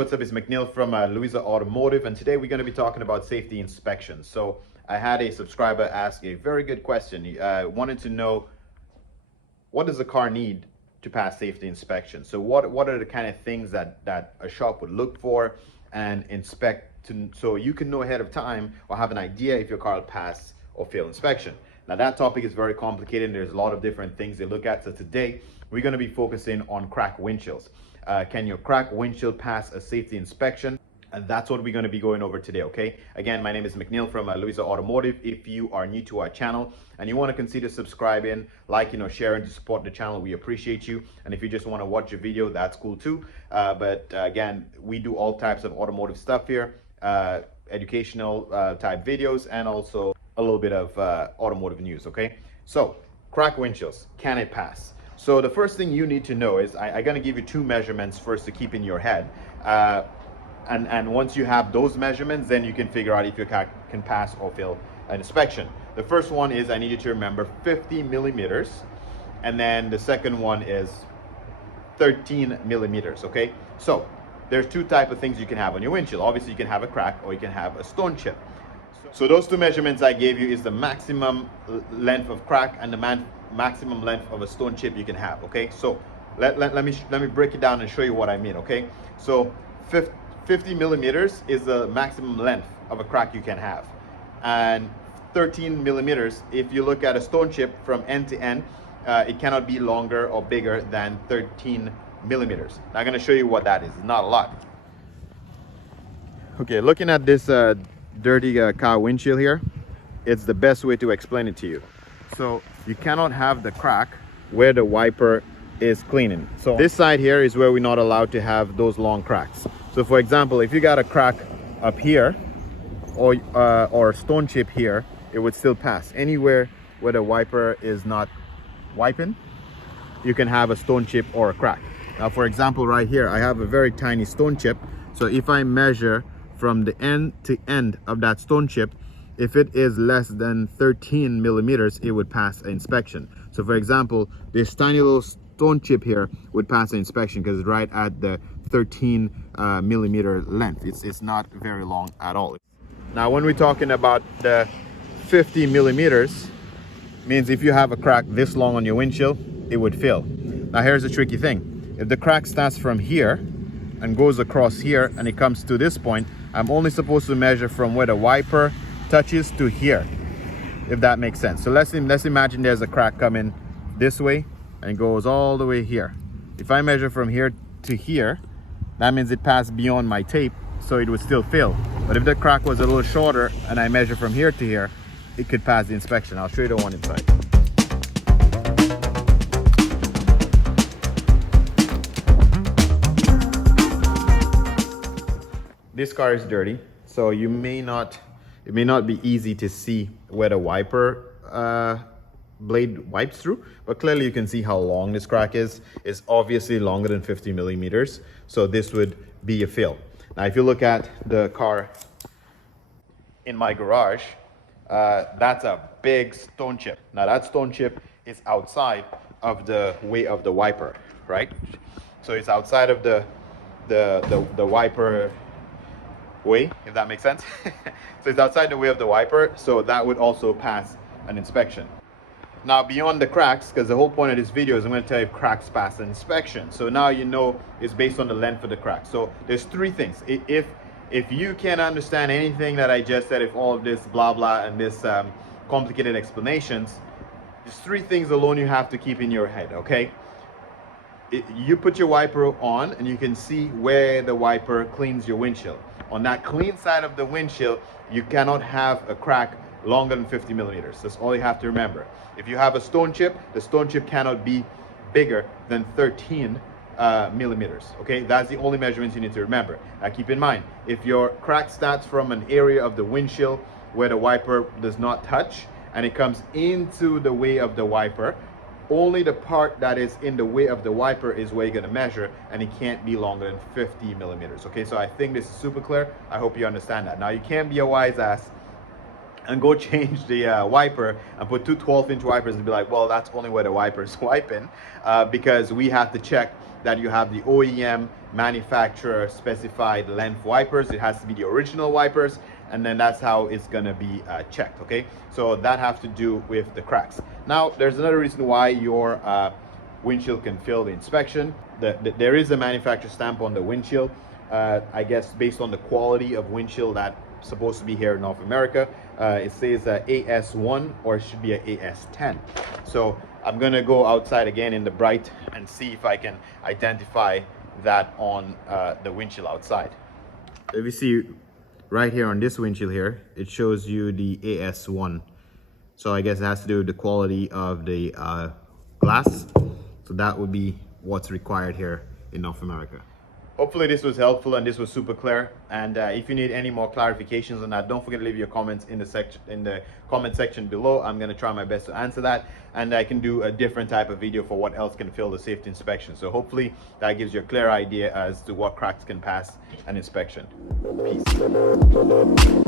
what's up? It's McNeil from Louison Automotive, and today we're going to be talking about safety inspections. So I had a subscriber ask a very good question. He wanted to know, what does a car need to pass safety inspection? So what are the kind of things that a shop would look for and inspect so you can know ahead of time or have an idea if your car will pass or fail inspection. Now that topic is very complicated and there's a lot of different things they look at. So today we're going to be focusing on cracked windshields. Can your cracked windshield pass a safety inspection? And that's what we're going to be going over today, okay? Again, my name is McNeil from Louison Automotive. If you are new to our channel and you want to consider subscribing, liking, or sharing to support the channel, we appreciate you. And if you just want to watch a video, that's cool too. Again, we do all types of automotive stuff here, educational type videos, and also a little bit of automotive news, okay? So, cracked windshields, can it pass? So the first thing you need to know is, I'm going to give you two measurements first to keep in your head. And once you have those measurements, then you can figure out if your car can pass or fail an inspection. The first one is, I need you to remember 50 millimeters. And then the second one is 13 millimeters, okay? So there's two types of things you can have on your windshield. Obviously you can have a crack or you can have a stone chip. So those two measurements I gave you is the maximum length of crack and the maximum length of a stone chip you can have, okay? So let me break it down and show you what I mean, okay? So 50 millimeters is the maximum length of a crack you can have, and 13 millimeters, if you look at a stone chip from end to end, it cannot be longer or bigger than 13 millimeters. Now, I'm going to show you what that is. It's not a lot. Okay, looking at this dirty car windshield here, it's the best way to explain it to you. So you cannot have the crack where the wiper is cleaning. So this side here is where we're not allowed to have those long cracks. So for example, if you got a crack up here or a stone chip here, it would still pass. Anywhere where the wiper is not wiping, you can have a stone chip or a crack. Now for example, right here I have a very tiny stone chip. So if I measure from the end to end of that stone chip, if it is less than 13 millimeters, it would pass an inspection. So for example, this tiny little stone chip here would pass an inspection because it's right at the 13 millimeter length. It's not very long at all. Now when we're talking about the 50 millimeters, means if you have a crack this long on your windshield, it would fail. Now here's the tricky thing. If the crack starts from here and goes across here and it comes to this point, I'm only supposed to measure from where the wiper touches to here, if that makes sense. So let's imagine there's a crack coming this way and goes all the way here. If I measure from here to here, that means it passed beyond my tape, so it would still fail. But if the crack was a little shorter and I measure from here to here, it could pass the inspection. I'll show you the one inside. This car is dirty, so it may not be easy to see where the wiper blade wipes through, but clearly you can see how long this crack is. It's obviously longer than 50 millimeters, so this would be a fail. Now if you look at the car in my garage, that's a big stone chip. Now that stone chip is outside of the way of the wiper, right? So it's outside of the wiper way, if that makes sense. So it's outside the way of the wiper, so that would also pass an inspection. Now beyond the cracks, because the whole point of this video is I'm going to tell you if cracks pass an inspection. So now you know it's based on the length of the crack. So there's three things. If you can't understand anything that I just said, if all of this blah blah and this complicated explanations, there's three things alone you have to keep in your head, okay? You put your wiper on and you can see where the wiper cleans your windshield. On that clean side of the windshield, you cannot have a crack longer than 50 millimeters. That's all you have to remember. If you have a stone chip, the stone chip cannot be bigger than 13 millimeters, okay? That's the only measurements you need to remember. Now keep in mind, if your crack starts from an area of the windshield where the wiper does not touch and it comes into the way of the wiper, only the part that is in the way of the wiper is where you're going to measure, and it can't be longer than 50 millimeters, okay? So I think this is super clear. I hope you understand that. Now you can't be a wise ass and go change the wiper and put two 12-inch wipers and be like, well, that's only where the wiper's wiping, because we have to check that you have the OEM manufacturer specified length wipers. It has to be the original wipers, and then that's how it's gonna be checked, okay? So that has to do with the cracks. Now, there's another reason why your windshield can fail the inspection. There is a manufacturer stamp on the windshield, I guess based on the quality of windshield that's supposed to be here in North America. It says AS1, or it should be an AS10. So I'm gonna go outside again in the bright and see if I can identify that on the windshield outside. If you see right here on this windshield here, it shows you the AS1. So I guess it has to do with the quality of the glass. So that would be what's required here in North America. Hopefully this was helpful and this was super clear. And if you need any more clarifications on that, don't forget to leave your comments in the comment section below. I'm gonna try my best to answer that, and I can do a different type of video for what else can fail the safety inspection. So hopefully that gives you a clear idea as to what cracks can pass an inspection. Peace.